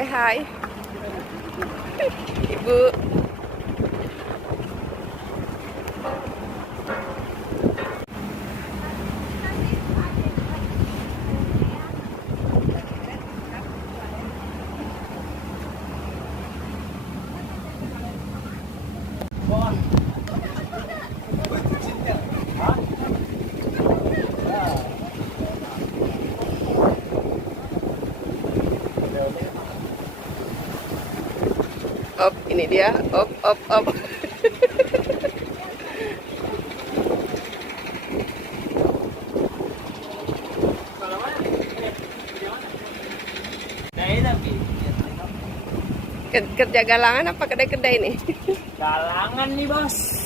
Say hi. Ibu. Op, ini dia. Op, op, op. Kerja galangan apa kedai-kedai nih? Galangan nih bos.